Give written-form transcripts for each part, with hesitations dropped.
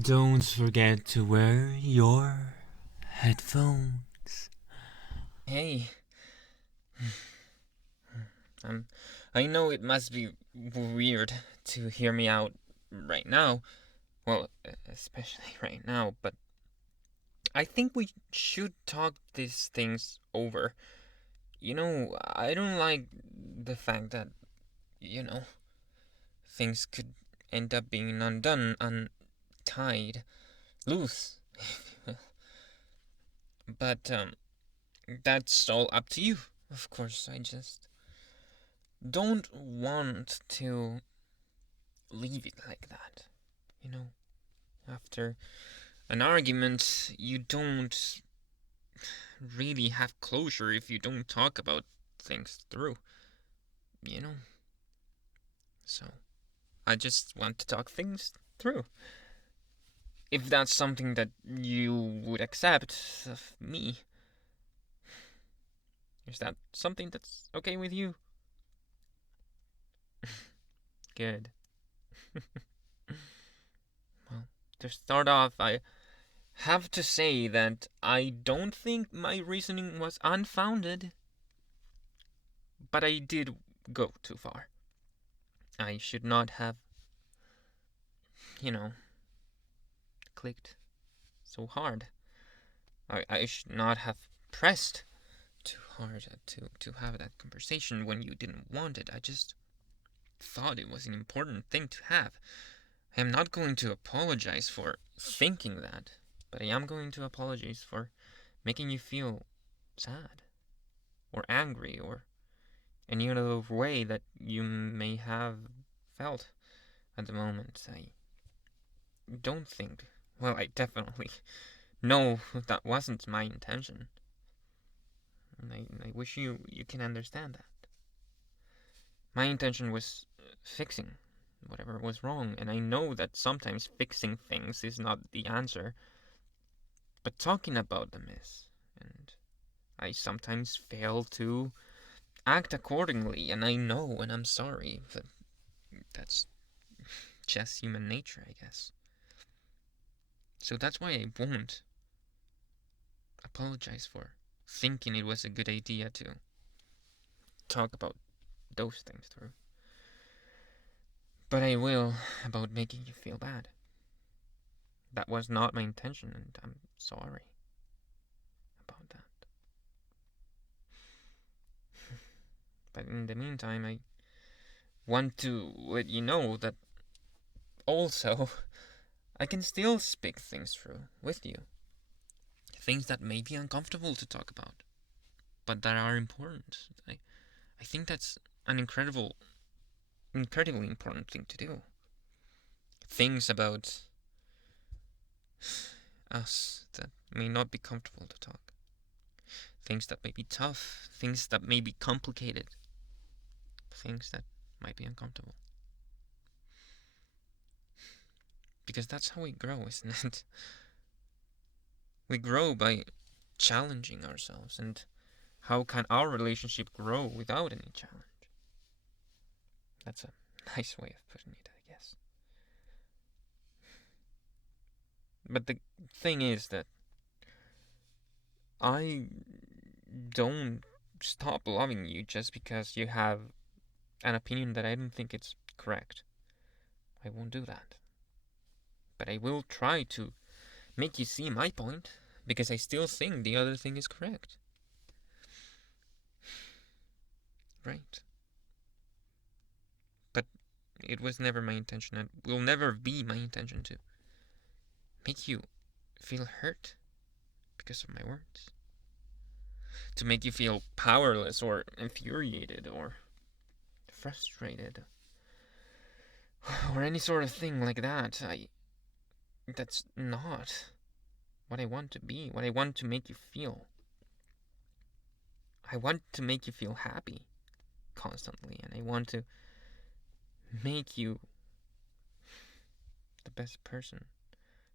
Don't forget to wear your headphones. Hey, I know it must be weird to hear me out right now. Well, especially right now, but I think we should talk these things over. I don't like the fact that, you know, things could end up being undone, untied, loose. But, that's all up to you. Of course, I just don't want to leave it like that. You know, after an argument, you don't really have closure if you don't talk about things through, you know? So, I just want to talk things through. If that's something that you would accept of me, is that something that's okay with you? Good. Well, to start off, I have to say that I don't think my reasoning was unfounded, but I did go too far. I should not have, you know, clicked so hard. I should not have pressed too hard to have that conversation when you didn't want it. I just thought it was an important thing to have. I am not going to apologize for thinking that, but I am going to apologize for making you feel sad or angry or any other way that you may have felt at the moment. I don't think, well, I definitely know that wasn't my intention. And I wish you can understand that. My intention was fixing whatever was wrong, and I know that sometimes fixing things is not the answer, but talking about them is. And I sometimes fail to act accordingly, and I know, and I'm sorry, but that's just human nature, I guess. So that's why I won't apologize for thinking it was a good idea to talk about those things through. But I will about making you feel bad. That was not my intention, and I'm sorry about that. But in the meantime, I want to let you know that also I can still speak things through with you. Things that may be uncomfortable to talk about, but that are important. I think that's an incredibly important thing to do. Things about us that may not be comfortable to talk. Things that may be tough. Things that may be complicated. Things that might be uncomfortable. Because that's how we grow, isn't it? We grow by challenging ourselves, and how can our relationship grow without any challenge? That's a nice way of putting it, I guess. But the thing is that I don't stop loving you just because you have an opinion that I don't think it's correct. I won't do that. But I will try to make you see my point, because I still think the other thing is correct. Right. But it was never my intention, and will never be my intention to make you feel hurt because of my words. To make you feel powerless or infuriated or frustrated or any sort of thing like that. That's not what I want to be, what I want to make you feel. I want to make you feel happy constantly, and I want to make you the best person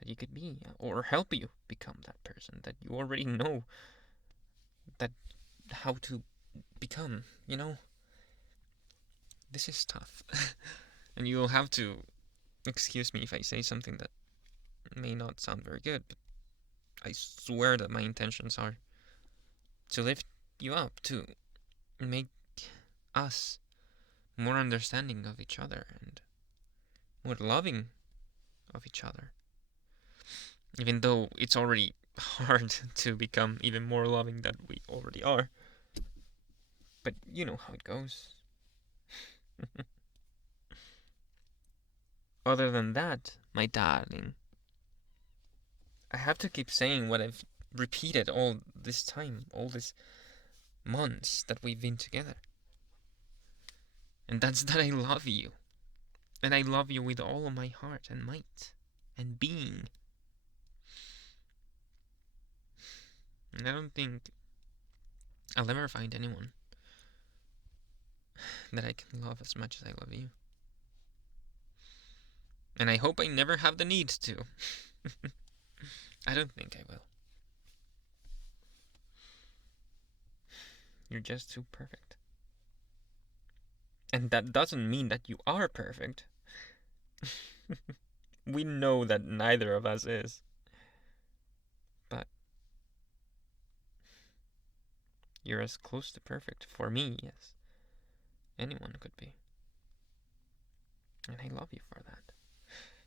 that you could be, or help you become that person that you already know that how to become, you know? This is tough. And you'll have to excuse me if I say something that may not sound very good, but I swear that my intentions are to lift you up, to make us more understanding of each other and more loving of each other. Even though it's already hard to become even more loving than we already are. But you know how it goes. Other than that, my darling, I have to keep saying what I've repeated all this time, all these months that we've been together. And that's that I love you. And I love you with all of my heart and might and being. And I don't think I'll ever find anyone that I can love as much as I love you. And I hope I never have the need to. I don't think I will. You're just too perfect. And that doesn't mean that you are perfect. We know that neither of us is. But you're as close to perfect for me as anyone could be. And I love you for that.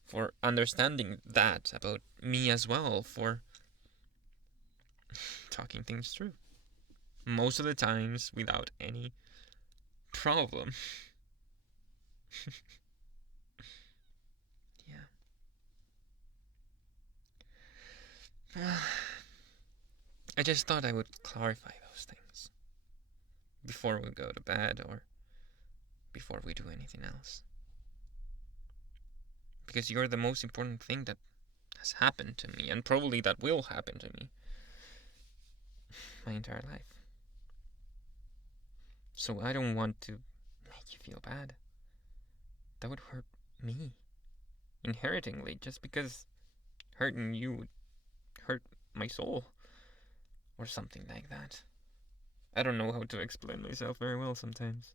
For understanding that about me as well. For talking things through. Most of the times without any problem. Yeah. I just thought I would clarify those things before we go to bed or before we do anything else. Because you're the most important thing that has happened to me, and probably that will happen to me my entire life. So I don't want to make you feel bad. That would hurt me inheritingly, just because hurting you would hurt my soul or something like that. I don't know how to explain myself very well sometimes.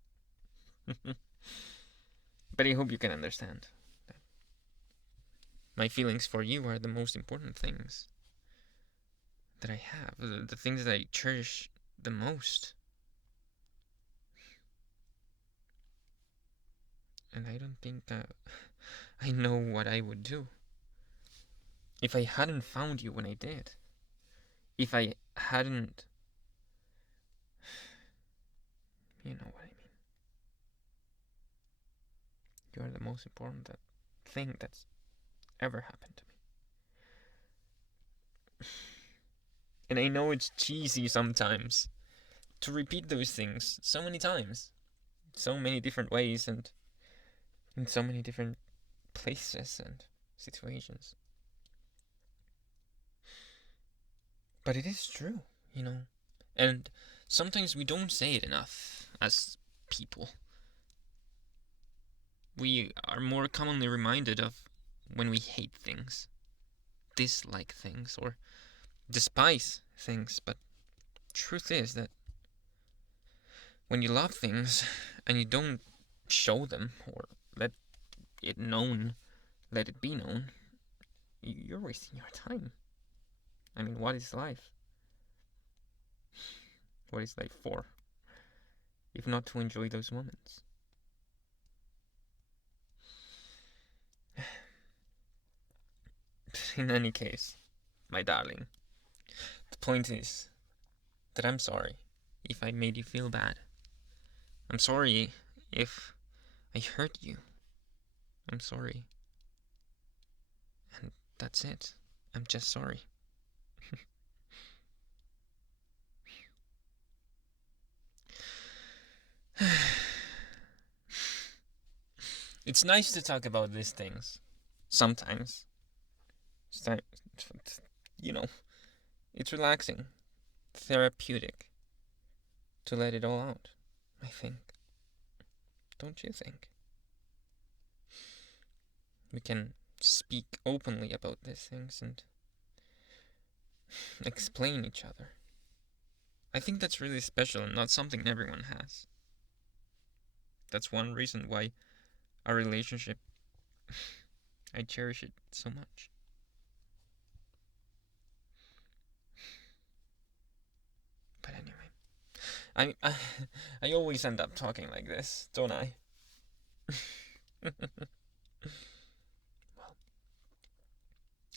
But I hope you can understand that my feelings for you are the most important things that I have, the things that I cherish the most. And I don't think I know what I would do if I hadn't found you when I did. If I hadn't... You know what I mean. You are the most important thing that's ever happened to me. And I know it's cheesy sometimes to repeat those things so many times, so many different ways, and in so many different places and situations. But it is true, you know. And sometimes we don't say it enough as people. We are more commonly reminded of when we hate things, dislike things, or despise things. But truth is that when you love things and you don't show them or let it be known, you're wasting your time. I mean, what is life? What is life for? If not to enjoy those moments. In any case, my darling, the point is that I'm sorry if I made you feel bad. I'm sorry if I hurt you. I'm sorry. And that's it. I'm just sorry. It's nice to talk about these things. Sometimes. You know, it's relaxing, therapeutic to let it all out, I think. Don't you think? We can speak openly about these things and explain each other. I think that's really special and not something everyone has. That's one reason why our relationship, I cherish it so much. I always end up talking like this, don't I? Well,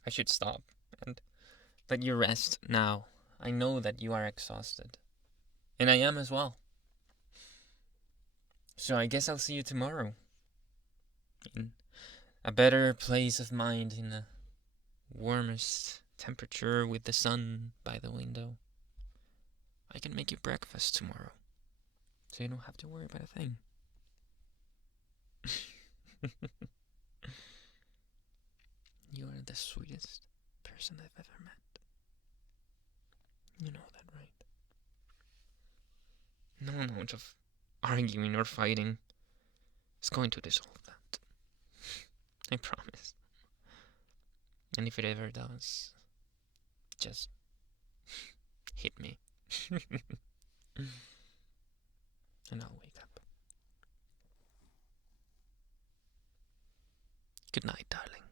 I should stop and let you rest now. I know that you are exhausted. And I am as well. So I guess I'll see you tomorrow. In a better place of mind, in the warmest temperature with the sun by the window. I can make you breakfast tomorrow. So you don't have to worry about a thing. You are the sweetest person I've ever met. You know that, right? No amount of arguing or fighting is going to dissolve that. I promise. And if it ever does, just hit me. And I'll wake up. Good night, darling.